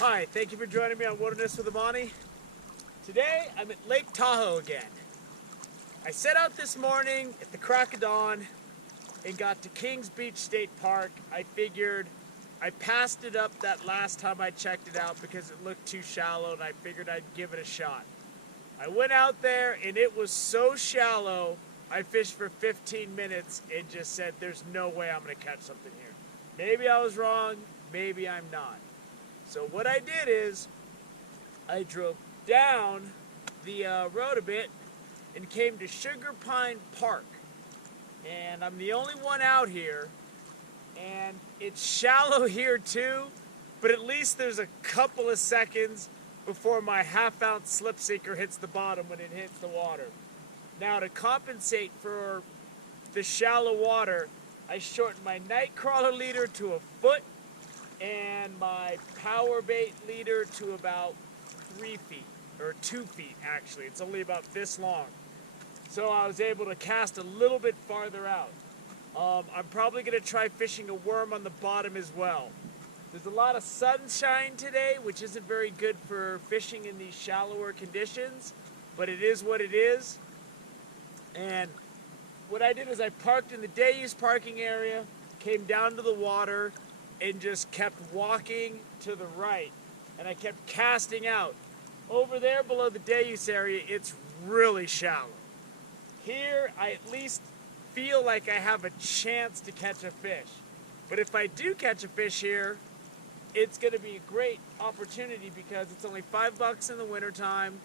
Hi, thank you for joining me on Wilderness with Amani. Today, I'm at Lake Tahoe again. I set out this morning at the crack of dawn and got to Kings Beach State Park. I figured I passed it up that last time I checked it out because it looked too shallow, and I figured I'd give it a shot. I went out there and it was so shallow, I fished for 15 minutes and just said, there's no way I'm gonna catch something here. Maybe I was wrong, maybe I'm not. So what I did is, I drove down the road a bit and came to Sugar Pine Park. And I'm the only one out here, and it's shallow here too, but at least there's a couple of seconds before my half-ounce slip sinker hits the bottom when it hits the water. Now, to compensate for the shallow water, I shortened my night crawler leader to a foot and my power bait leader to about 3 feet, or 2 feet actually. It's only about this long. So I was able to cast a little bit farther out. I'm probably gonna try fishing a worm on the bottom as well. There's a lot of sunshine today, which isn't very good for fishing in these shallower conditions, but it is what it is. And what I did is I parked in the day use parking area, came down to the water, and just kept walking to the right. And I kept casting out. Over there below the day use area, it's really shallow. Here, I at least feel like I have a chance to catch a fish. But if I do catch a fish here, it's gonna be a great opportunity because it's only $5 in the wintertime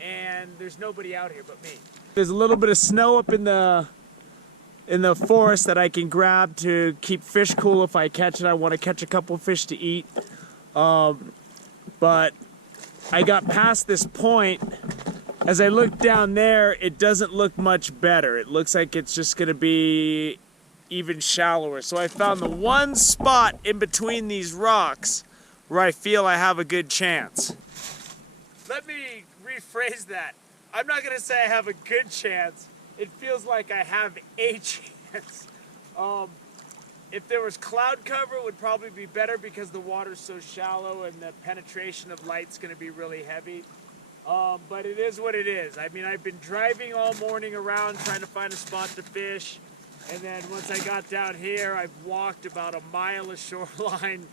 and there's nobody out here but me. There's a little bit of snow up in the forest that I can grab to keep fish cool if I catch it. I want to catch a couple fish to eat. But I got past this point. As I look down there, it doesn't look much better. It looks like it's just going to be even shallower. So I found the one spot in between these rocks where I feel I have a good chance. Let me rephrase that. I'm not going to say I have a good chance. It feels like I have a chance. If there was cloud cover, it would probably be better because the water's so shallow and the penetration of light's going to be really heavy. But it is what it is. I mean, I've been driving all morning around trying to find a spot to fish. And then once I got down here, I've walked about a mile of shoreline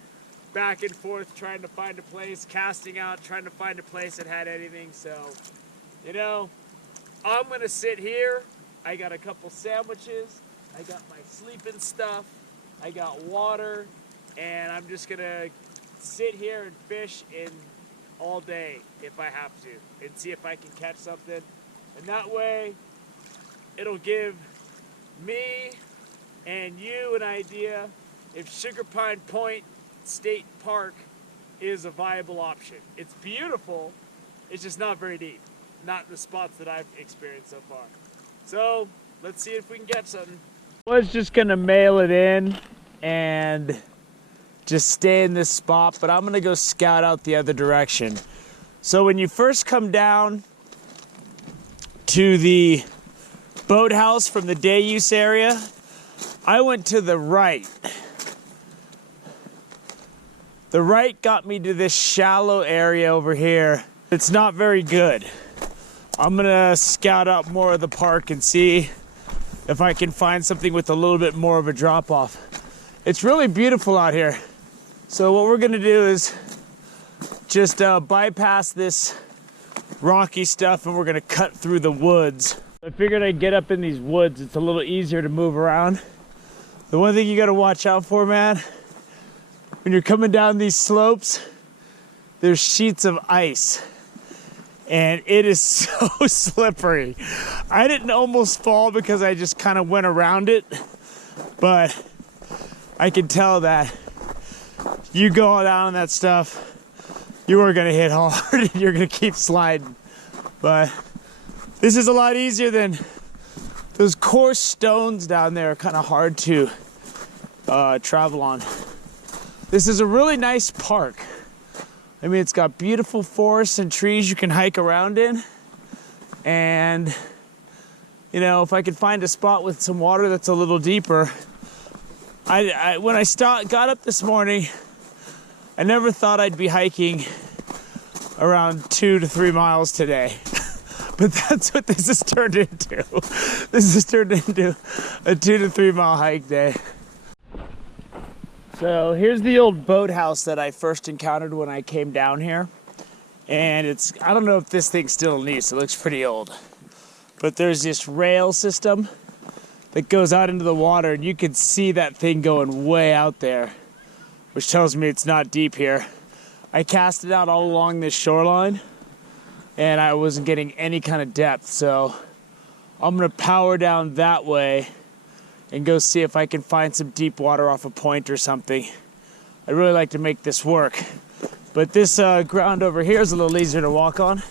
back and forth trying to find a place, casting out, trying to find a place that had anything. So, you know, I'm going to sit here. I got a couple sandwiches, I got my sleeping stuff, I got water, and I'm just gonna sit here and fish all day if I have to, and see if I can catch something. And that way, it'll give me and you an idea if Sugar Pine Point State Park is a viable option. It's beautiful, it's just not very deep. Not in the spots that I've experienced so far. So, let's see if we can get something. I was just gonna mail it in and just stay in this spot, but I'm gonna go scout out the other direction. So when you first come down to the boathouse from the day use area, I went to the right. The right got me to this shallow area over here. It's not very good. I'm gonna scout out more of the park and see if I can find something with a little bit more of a drop off. It's really beautiful out here. So what we're gonna do is just bypass this rocky stuff and we're gonna cut through the woods. I figured I'd get up in these woods. It's a little easier to move around. The one thing you gotta watch out for, man, when you're coming down these slopes, there's sheets of ice. And it is so slippery. I didn't almost fall because I just kind of went around it, but I can tell that you go down that stuff, you are gonna hit hard and you're gonna keep sliding. But this is a lot easier than those coarse stones down there are kind of hard to travel on. This is a really nice park. I mean, it's got beautiful forests and trees you can hike around in. And, you know, if I could find a spot with some water that's a little deeper. When I got up this morning, I never thought I'd be hiking around 2 to 3 miles today. But that's what this has turned into. This has turned into a 2 to 3 mile hike day. So here's the old boathouse that I first encountered when I came down here. And it's, I don't know if this thing's still in use, it looks pretty old. But there's this rail system that goes out into the water, and you can see that thing going way out there, which tells me it's not deep here. I cast it out all along this shoreline, and I wasn't getting any kind of depth, so I'm gonna power down that way and go see if I can find some deep water off a point or something. I'd really like to make this work. But this ground over here is a little easier to walk on.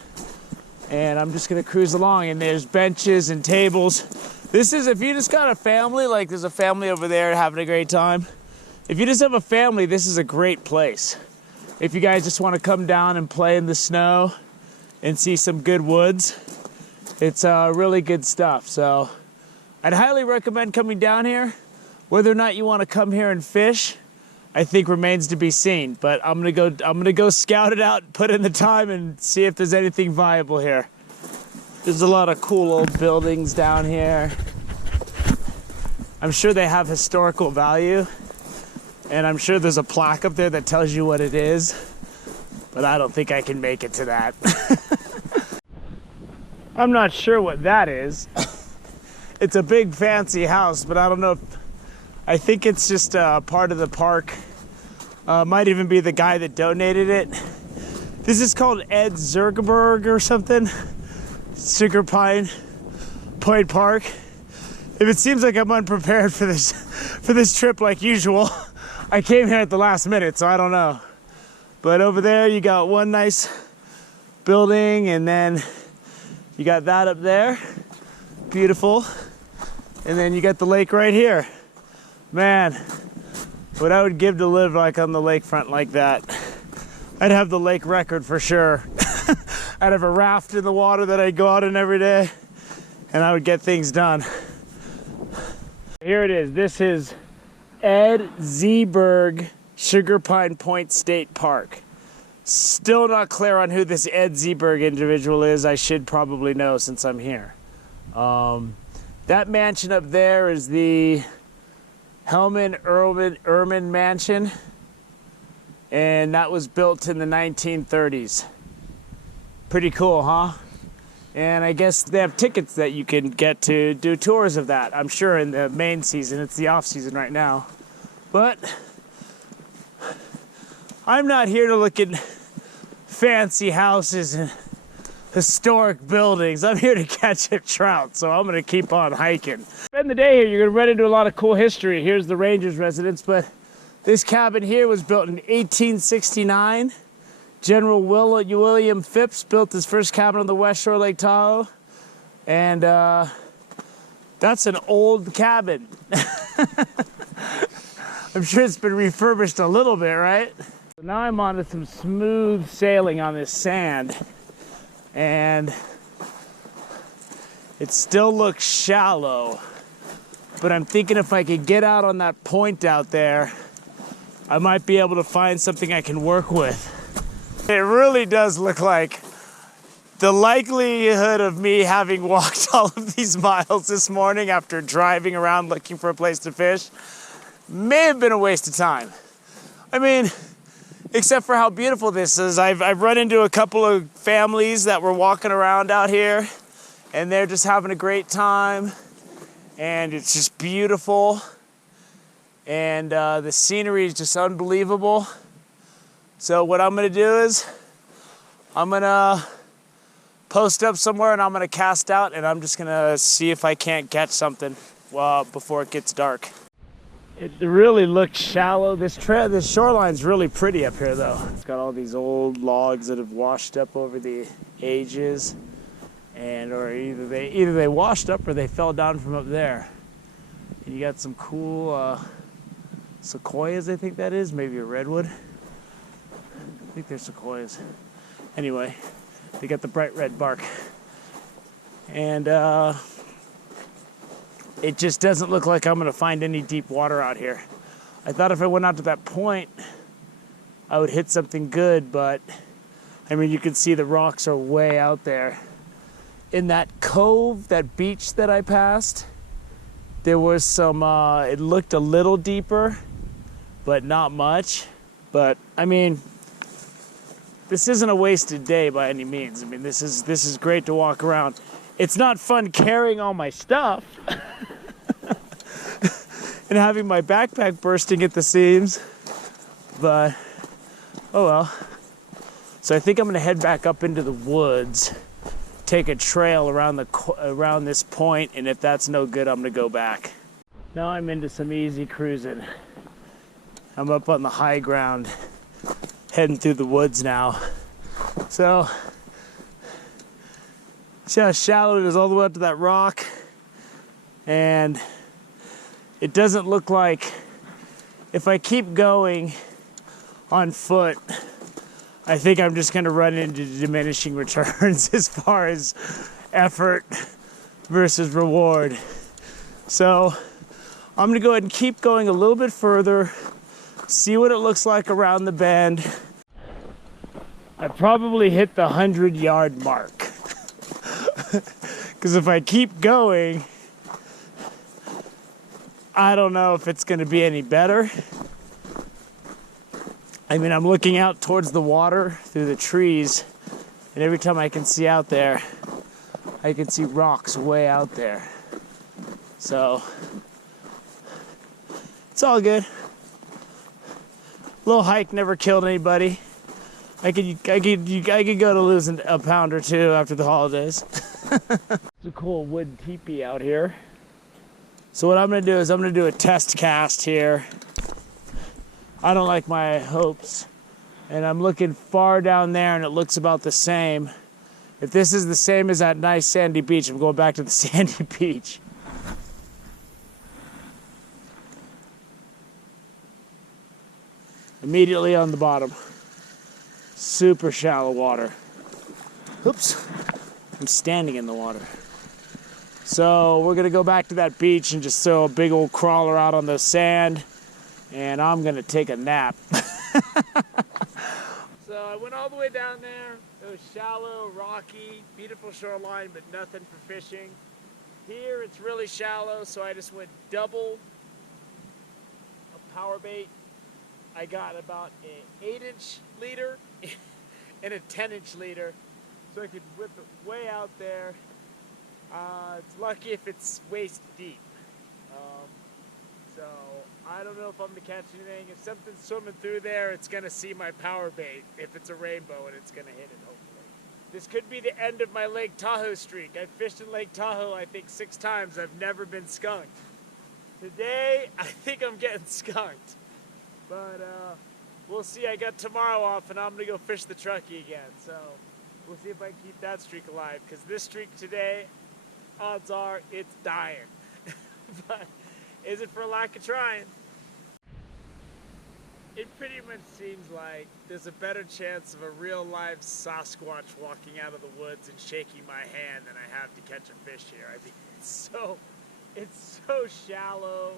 And I'm just gonna cruise along, and there's benches and tables. This is, if you just got a family, like there's a family over there having a great time. If you just have a family, this is a great place. If you guys just wanna come down and play in the snow and see some good woods, it's really good stuff. So I'd highly recommend coming down here. Whether or not you want to come here and fish, I think remains to be seen. But I'm gonna go scout it out, put in the time, and see if there's anything viable here. There's a lot of cool old buildings down here. I'm sure they have historical value, and I'm sure there's a plaque up there that tells you what it is. But I don't think I can make it to that. I'm not sure what that is. It's a big fancy house, but I don't know if, I think it's just part of the park. Might even be the guy that donated it. This is called Ed Zergerberg or something. Sugar Pine Point Park. If it seems like I'm unprepared for this trip like usual, I came here at the last minute, so I don't know. But over there you got one nice building, and then you got that up there. Beautiful. And then you got the lake right here. Man, what I would give to live like on the lakefront like that. I'd have the lake record for sure. I'd have a raft in the water that I'd go out in every day, and I would get things done. Here it is. This is Ed Zeeberg Sugar Pine Point State Park. Still not clear on who this Ed Zeeberg individual is. I should probably know since I'm here. That mansion up there is the Hellman Ehrman Mansion, and that was built in the 1930s. Pretty cool, huh? And I guess they have tickets that you can get to do tours of that. I'm sure in the main season. It's the off season right now. But I'm not here to look at fancy houses and historic buildings. I'm here to catch a trout, so I'm gonna keep on hiking. Spend the day here, you're gonna run into a lot of cool history. Here's the ranger's residence, but this cabin here was built in 1869. General William Phipps built his first cabin on the West Shore, Lake Tahoe. And that's an old cabin. I'm sure it's been refurbished a little bit, right? So now I'm on to some smooth sailing on this sand. And it still looks shallow, but I'm thinking if I could get out on that point out there, I might be able to find something I can work with. It really does look like the likelihood of me having walked all of these miles this morning after driving around looking for a place to fish may have been a waste of time. I mean, except for how beautiful this is. I've run into a couple of families that were walking around out here, and they're just having a great time, and it's just beautiful, and the scenery is just unbelievable. So what I'm gonna do is I'm gonna post up somewhere, and I'm gonna cast out, and I'm just gonna see if I can't catch something before it gets dark. It really looks shallow. This shoreline's really pretty up here, though. It's got all these old logs that have washed up over the ages, or either they washed up or they fell down from up there. And you got some cool sequoias, I think that is, maybe a redwood. I think they're sequoias. Anyway, they got the bright red bark, and it just doesn't look like I'm gonna find any deep water out here. I thought if I went out to that point I would hit something good, but I mean, you can see the rocks are way out there. In that cove, that beach that I passed, there was some, it looked a little deeper, but not much. But I mean, this isn't a wasted day by any means. I mean, this is great to walk around. It's not fun carrying all my stuff and having my backpack bursting at the seams, but oh well. So I think I'm gonna head back up into the woods, take a trail around this point, and if that's no good, I'm gonna go back. Now I'm into some easy cruising. I'm up on the high ground, heading through the woods now. So, see how shallow it is all the way up to that rock? And it doesn't look like, if I keep going on foot, I think I'm just gonna run into diminishing returns as far as effort versus reward. So, I'm gonna go ahead and keep going a little bit further, see what it looks like around the bend. I probably hit the 100-yard mark. Because if I keep going, I don't know if it's going to be any better. I mean, I'm looking out towards the water through the trees, and every time I can see out there, I can see rocks way out there. So, it's all good. Little hike never killed anybody. I could go to losing a pound or two after the holidays. It's a cool wood teepee out here. So what I'm gonna do is I'm gonna do a test cast here. I don't like my hopes. And I'm looking far down there and it looks about the same. If this is the same as that nice sandy beach, I'm going back to the sandy beach. Immediately on the bottom. Super shallow water. Oops, I'm standing in the water. So we're gonna go back to that beach and just throw a big old crawler out on the sand, and I'm gonna take a nap. So I went all the way down there. It was shallow, rocky, beautiful shoreline, but nothing for fishing. Here it's really shallow, so I just went double a power bait. I got about an 8-inch leader and a 10-inch leader, so I could whip it way out there. It's lucky if it's waist deep. So I don't know if I'm gonna catch anything. If something's swimming through there, it's gonna see my power bait. If it's a rainbow, and it's gonna hit it, hopefully. This could be the end of my Lake Tahoe streak. I've fished in Lake Tahoe, I think 6 times. I've never been skunked. Today, I think I'm getting skunked. But we'll see. I got tomorrow off, and I'm going to go fish the Truckee again. So we'll see if I can keep that streak alive. Because this streak today, odds are it's dying. But is it for lack of trying? It pretty much seems like there's a better chance of a real live Sasquatch walking out of the woods and shaking my hand than I have to catch a fish here. I mean, it's so shallow.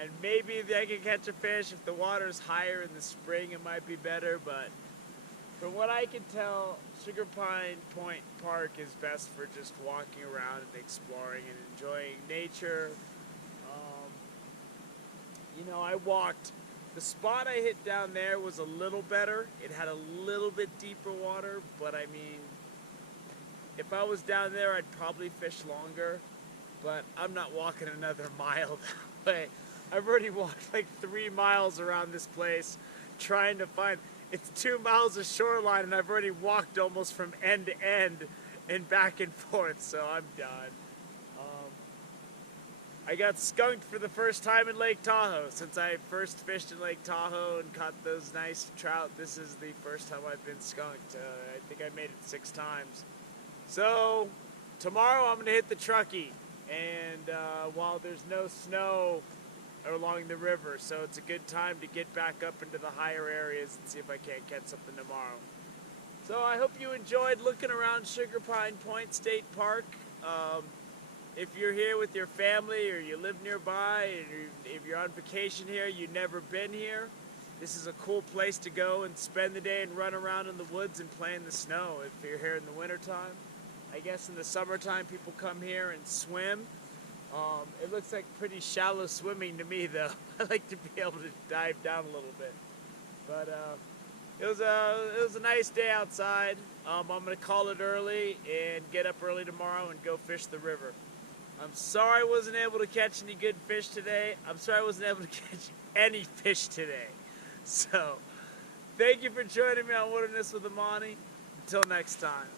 And maybe I can catch a fish if the water's higher in the spring. It might be better, but from what I can tell, Sugar Pine Point Park is best for just walking around and exploring and enjoying nature. You know, I walked. The spot I hit down there was a little better. It had a little bit deeper water, but I mean, if I was down there, I'd probably fish longer. But I'm not walking another mile that way. I've already walked like 3 miles around this place trying to find, it's 2 miles of shoreline, and I've already walked almost from end to end and back and forth, so I'm done. I got skunked for the first time in Lake Tahoe. Since I first fished in Lake Tahoe and caught those nice trout, this is the first time I've been skunked. I think I made it 6 times. So tomorrow I'm gonna hit the Truckee, and while there's no snow along the river, so it's a good time to get back up into the higher areas and see if I can't catch something tomorrow. So I hope you enjoyed looking around Sugar Pine Point State Park. If you're here with your family or you live nearby, and if you're on vacation here, you've never been here, this is a cool place to go and spend the day and run around in the woods and play in the snow if you're here in the wintertime. I guess in the summertime people come here and swim. It looks like pretty shallow swimming to me though. I like to be able to dive down a little bit. But it was a nice day outside. I'm gonna call it early and get up early tomorrow and go fish the river. I'm sorry I wasn't able to catch any good fish today. I'm sorry I wasn't able to catch any fish today. So, thank you for joining me on Wilderness with Amani. Until next time.